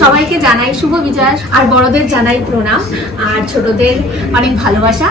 সবাইকে জানাই শুভ বিজয়, আর বড়দের জানাই প্রণাম, আর ছোটদের অনেক ভালোবাসা।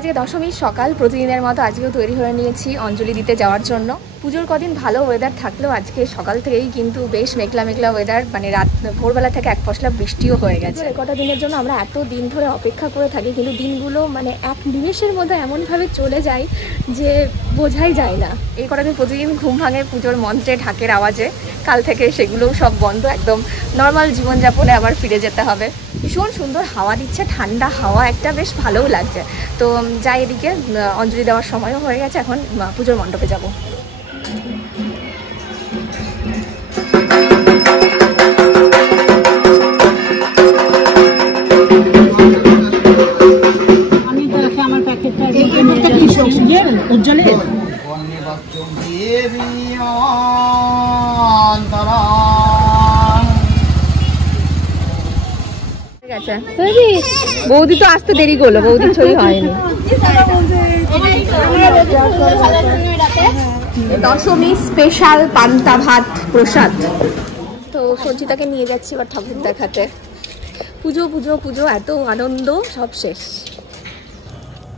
আজকে দশমীর সকাল, প্রতিদিনের মতো আজকেও তৈরি হয়ে নিয়েছি অঞ্জলি দিতে যাওয়ার জন্য। পুজোর কদিন ভালো ওয়েদার থাকলেও আজকে সকাল থেকেই কিন্তু বেশ মেঘলা মেঘলা ওয়েদার, মানে রাত ভোরবেলা থেকে এক পশলা বৃষ্টিও হয়ে গেছে। কটা দিনের জন্য আমরা এত দিন ধরে অপেক্ষা করে থাকি, কিন্তু দিনগুলো মানে এক নিমেষের মধ্যে এমনভাবে চলে যায় যে বোঝাই যায় না। এই কটা দিন প্রতিদিন ঘুম ভাঙে পুজোর মন্ত্রে, ঢাকের আওয়াজে। কাল থেকে সেগুলোও সব বন্ধ, একদম নর্মাল জীবনযাপনে আবার ফিরে যেতে হবে। ভীষণ সুন্দর হাওয়া দিচ্ছে, ঠান্ডা হাওয়া একটা, বেশ ভালোও লাগছে। তো যাই, এদিকে অঞ্জলি দেওয়ার সময়ও হয়ে গেছে, এখন পুজোর মণ্ডপে যাব। বৌদি তো আসতে দেরি করলো, বৌদি ছবি হয়নি। দশমী স্পেশাল পান্তা ভাত প্রসাদ। তো সঞ্চিতাকে নিয়ে যাচ্ছি এবার ঠাকুর দেখাতে। পুজো পুজো পুজো, এত আনন্দ, সব শেষ।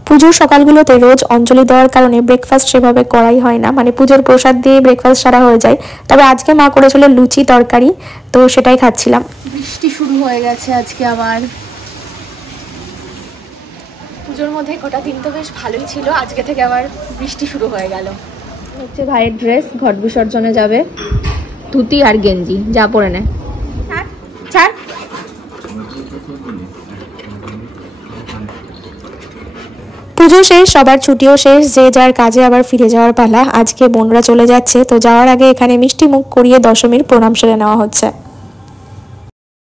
পুজোর সকালগুলোতে রোজ অঞ্জলি দেওয়ার কারণে ব্রেকফাস্ট সেভাবে করাই হয় না, মানে পুজোর প্রসাদ দিয়ে ব্রেকফাস্ট সারা হয়ে যায়। তবে আজকে মা করেছিল লুচি তরকারি, তো সেটাই খাচ্ছিলাম। বৃষ্টি শুরু হয়ে গেছে আজকে আবার। পুজোর মধ্যে কটা দিন তো বেশ ভালোই ছিল, আজকে থেকে আবার বৃষ্টি শুরু হয়ে গেল। হচ্ছে ভাইয়ের ড্রেস, ঘট বিসর্জনে যাবে, ধুতি আর গেঞ্জি, যা পরে নেয়। ছাড়। পুজো শেষ, সবার ছুটিও শেষ, যে যার কাজে আবার ফিরে যাওয়ার পালা। আজকে বোনরা চলে যাচ্ছে, তো যাওয়ার আগে এখানে মিষ্টি মুখ করিয়ে দশমীর প্রণাম সেরে নেওয়া হচ্ছে।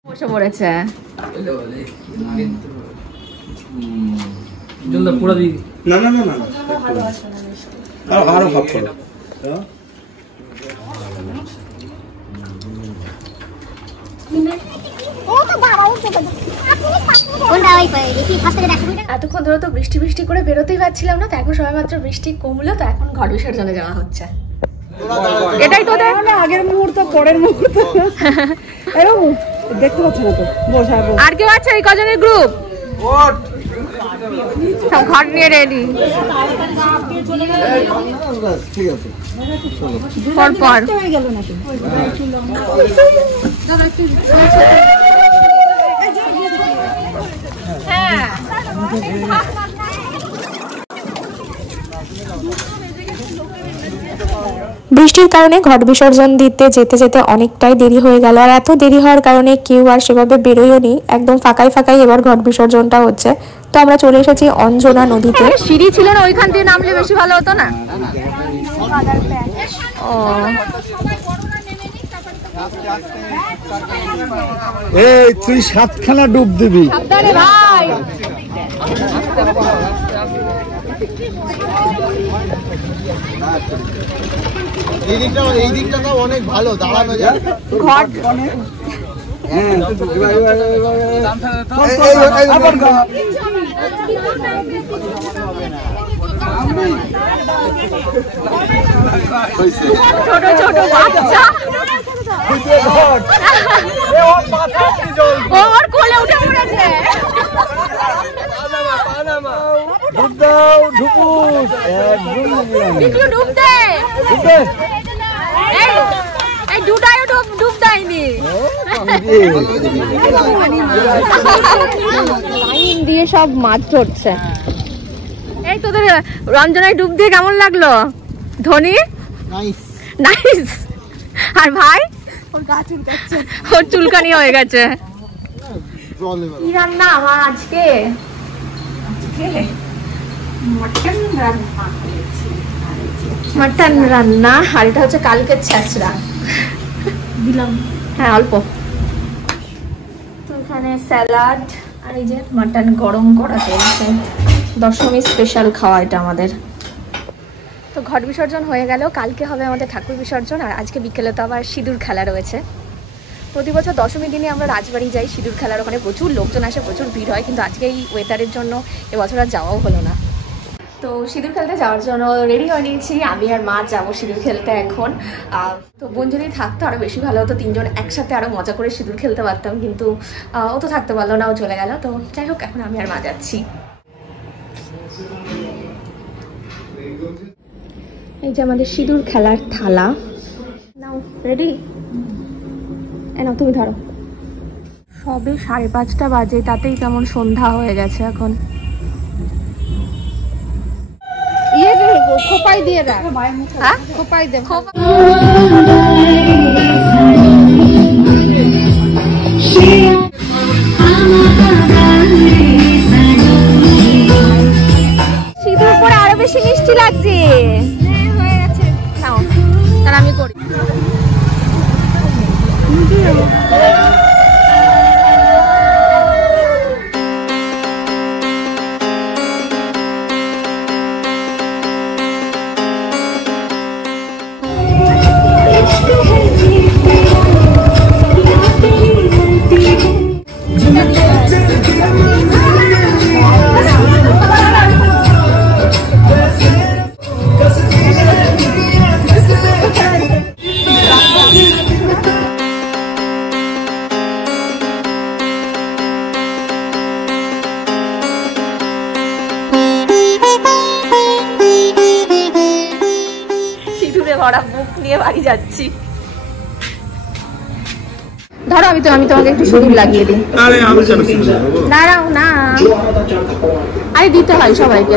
বসে পড়েছে। না না না না, আরো ভাব করো। এতক্ষণ ধরে তো বৃষ্টি বৃষ্টি করে বেরোতেই পারছিলাম না, তো এখন সবাই মাত্র বৃষ্টি কমলো, তো এখন ঘট বিসর্জনে যাওয়া হচ্ছে। এটাই তো আগের মুহূর্ত পরের মুহূর্ত দেখতে পাচ্ছ না তো। আর কেউ আছে এই কজনের গ্রুপ? সব ঘট নিয়ে রেডি। ঠিক আছে, পরপর হ্যাঁ। বৃষ্টির কারণে ঘট বিসর্জন দিতে যেতে যেতে অনেকটাই দেরি হয়ে গেল, আর এত দেরি হওয়ার কারণে কেউ আর সেভাবে বেরোয়ও নি, একদম ফাঁকাই ফাঁকাই এবার ঘট বিসর্জনটা হচ্ছে। তো আমরা চলে এসেছি অঞ্জনা নদীতে। সিঁড়ি ছিল না, ওইখান দিয়ে নামলে বেশি ভালো হতো না? ও এই তুই সাতখানা ডুব দিবি। সাবধানে ভাই। এই দিকটা তো অনেক ভালো, দাঁড়ানো যায়। ঘট ছোট ছোট বাচ্চা ওর কোলে উঠে পড়েছে। ডুব দাও, ঢুকুস একটু ডুব দে। এই দুটাই ডুব দেয়নি। লাইন দিয়ে সব মাছ ধরছে। এই তোদের রঞ্জনায় ডুব দিয়ে কেমন লাগলো? ধনী নাইস নাইস। আর ভাই ওর গা চুলকাচ্ছে। ওর চুলকানি হয়ে গেছে। জলে কি রান্না আমার আজকে? মাটন রান্না, আর এটা হচ্ছে কালকের ছেঁচড়া দিলাম, হ্যাঁ অল্প। তো এখানে স্যালাড আর এই যে মাটন গরম করা চলছে। দশমী স্পেশাল খাওয়া এটা আমাদের। তো ঘট বিসর্জন হয়ে গেল, কালকে হবে আমাদের ঠাকুর বিসর্জন, আর আজকে বিকেলে তো আবার সিঁদুর খেলা রয়েছে। প্রতি বছর দশমীর দিনে আমরা রাজবাড়ি যাই সিঁদুর খেলার ওখানে, প্রচুর লোকজন আসে, প্রচুর ভিড় হয়, কিন্তু আজকে এই ওয়েদারের জন্য এবছর আর যাওয়াও হলো না। তো সিঁদুর খেলতে যাওয়ার জন্য রেডি হয়ে নিয়েছি, আমি আর মা যাবো সিঁদুর খেলতে এখন। তো বোন যদি থাকতো আরও বেশি ভালো হতো, তিনজন একসাথে আরও মজা করে সিঁদুর খেলতে পারতাম, কিন্তু ও তো থাকতে পারলো না, ও চলে গেল। তো যাই হোক, এখন আমি আর মা যাচ্ছি। এই যে আমাদের সিঁদুর খেলার থালা, নাও রেডি, নাও তুমি ধরো। সবে 5:30 বাজে, তাতেই কেমন সন্ধ্যা হয়ে গেছে এখন। ইয়ে খোপাই দিয়ে রাখ, হ্যাঁ খোপাই দে। সিঁদুর পরে আরো বেশি মিষ্টি লাগছে। হয়ে গেছে। নাও, তাহলে আমি করি। ভরা বুক নিয়ে বাড়ি যাচ্ছি। ধরো আমি তোমাকে একটু সিঁদুর লাগিয়ে দিই। দাঁড়াও না, আরে দিতে হয় সবাইকে।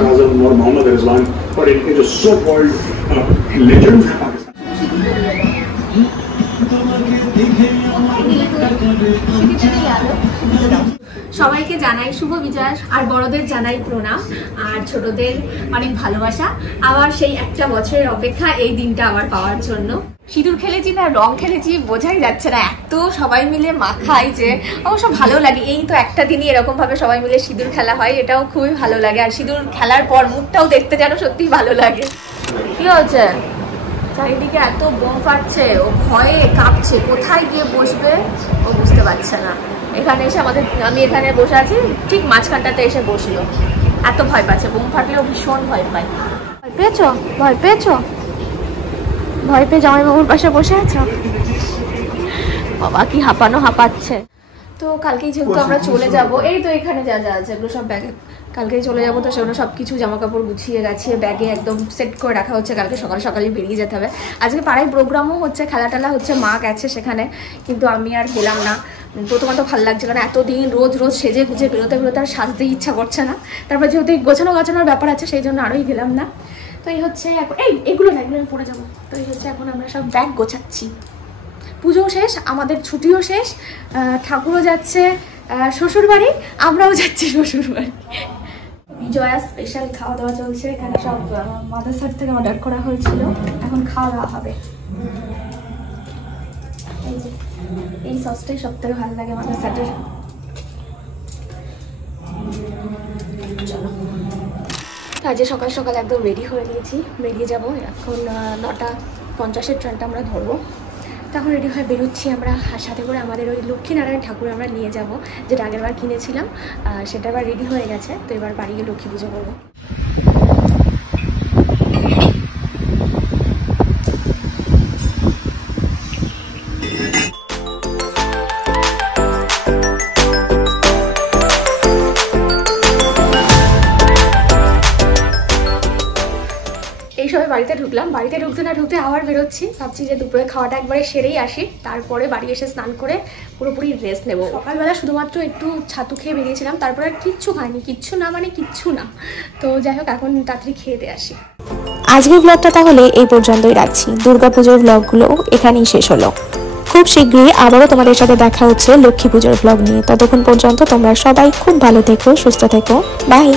সবাইকে জানাই শুভ বিজয়, আর বড়দের জানাই প্রণাম, আর ছোটদের অনেক ভালোবাসা। আবার সেই একটা বছরের অপেক্ষা এই দিনটা আবার পাওয়ার জন্য। সিঁদুর খেলেছি না রং খেলেছি বোঝাই যাচ্ছে না, এত সবাই মিলে মাখাই যে অবশ্য ভালো লাগে। এই তো একটা দিনই এরকম ভাবে সবাই মিলে সিঁদুর খেলা হয়, এটাও খুবই ভালো লাগে। আর সিঁদুর খেলার পর মুখটাও দেখতে যেন সত্যি ভালো লাগে। কি হচ্ছে? চারিদিকে এত বোম ফাটছে, ও ভয়ে কাঁপছে, কোথায় গিয়ে বসবে ও বুঝতে পারছে না। এখানে এসে আমি এখানে বসে আছি, ঠিক মাঝখানটাতে এসে বসলো, এত ভয় পাচ্ছে। বোম ফাটলেও ভীষণ ভয় পায়। ভয় পেয়েছো? ভয় পেয়েছো? ভয় পেয়ে জামাইবাবুর পাশে বসে আছো? বাবা কি হাঁপাচ্ছে। তো কালকেই যেহেতু আমরা চলে যাব, এই তো এখানে যা যা আছে এগুলো সব ব্যাগে, কালকেই চলে যাবো, তো সেগুলো সব কিছু জামা কাপড় গুছিয়ে গেছে ব্যাগে একদম সেট করে রাখা হচ্ছে। কালকে সকাল সকালই বেরিয়ে যেতে হবে। আজকে পাড়ায় প্রোগ্রামও হচ্ছে, খেলা টেলা হচ্ছে, মা গেছে সেখানে, কিন্তু আমি আর গেলাম না। প্রথমত ভালো লাগছিল না, এতদিন রোজ রোজ সেজে গুজে বেরোতে বেরোতে আর সাজতে ইচ্ছা করছে না। তারপর যেহেতু গোছানোর ব্যাপার আছে, সেই জন্য আরোই গেলাম না। তো এই হচ্ছে এখন, এগুলো না, এগুলো আমি পড়ে যাবো। তো এই হচ্ছে এখন আমরা সব ব্যাগ গোছাচ্ছি। পুজো শেষ, আমাদের ছুটিও শেষ, ঠাকুরও যাচ্ছে শ্বশুর বাড়ি, আমরাও যাচ্ছি শ্বশুর বাড়ি। বিজয়া স্পেশাল খাওয়া দাওয়া চলছে এখানে, সব মাদ্রাসার থেকে অর্ডার করা হয়েছিল, এখন খাওয়া দাওয়া হবে। এই সসটাই সব থেকে ভালো লাগে মাদ্রাসাটের। আজকে সকাল সকাল একদম রেডি হয়ে নিয়েছি, বেরিয়ে যাব। এখন 9:50 ট্রেনটা আমরা ধরবো। তখন রেডি হয়ে বেরোচ্ছি আমরা, আর সাথে করে আমাদের ওই লক্ষ্মীনারায়ণ ঠাকুর আমরা নিয়ে যাব, যেটা আগের বার কিনেছিলাম, সেটা এবার রেডি হয়ে গেছে। তো এবার বাড়ি গিয়ে লক্ষ্মী পুজো করবো। এই সবে বাড়িতে ঢুকলাম, বাড়িতে ঢুকতে না ঢুকতে আবার বেরোচ্ছি। ভাবছি যে দুপুরে খাওয়াটা একবারে সেরেই আসি, তারপরে বাড়ি এসে স্নান করে পুরোপুরি রেস্ট নেবো। সকালবেলা শুধুমাত্র একটু ছাতু খেয়ে বেরিয়েছিলাম, তারপরে আর কিচ্ছু খাইনি, কিচ্ছু না মানে কিচ্ছু না। তো যাই হোক, এখন তাড়াতাড়ি খেয়ে দিয়ে আসি। আজকের ব্লগটা তাহলে এই পর্যন্তই রাখছি। দুর্গাপুজোর ব্লগগুলো এখানেই শেষ হলো। খুব শীঘ্রই আবারও তোমাদের সাথে দেখা হচ্ছে লক্ষ্মী পুজোর ব্লগ নিয়ে। ততক্ষণ পর্যন্ত তোমরা সবাই খুব ভালো থেকো, সুস্থ থেকো। বাই।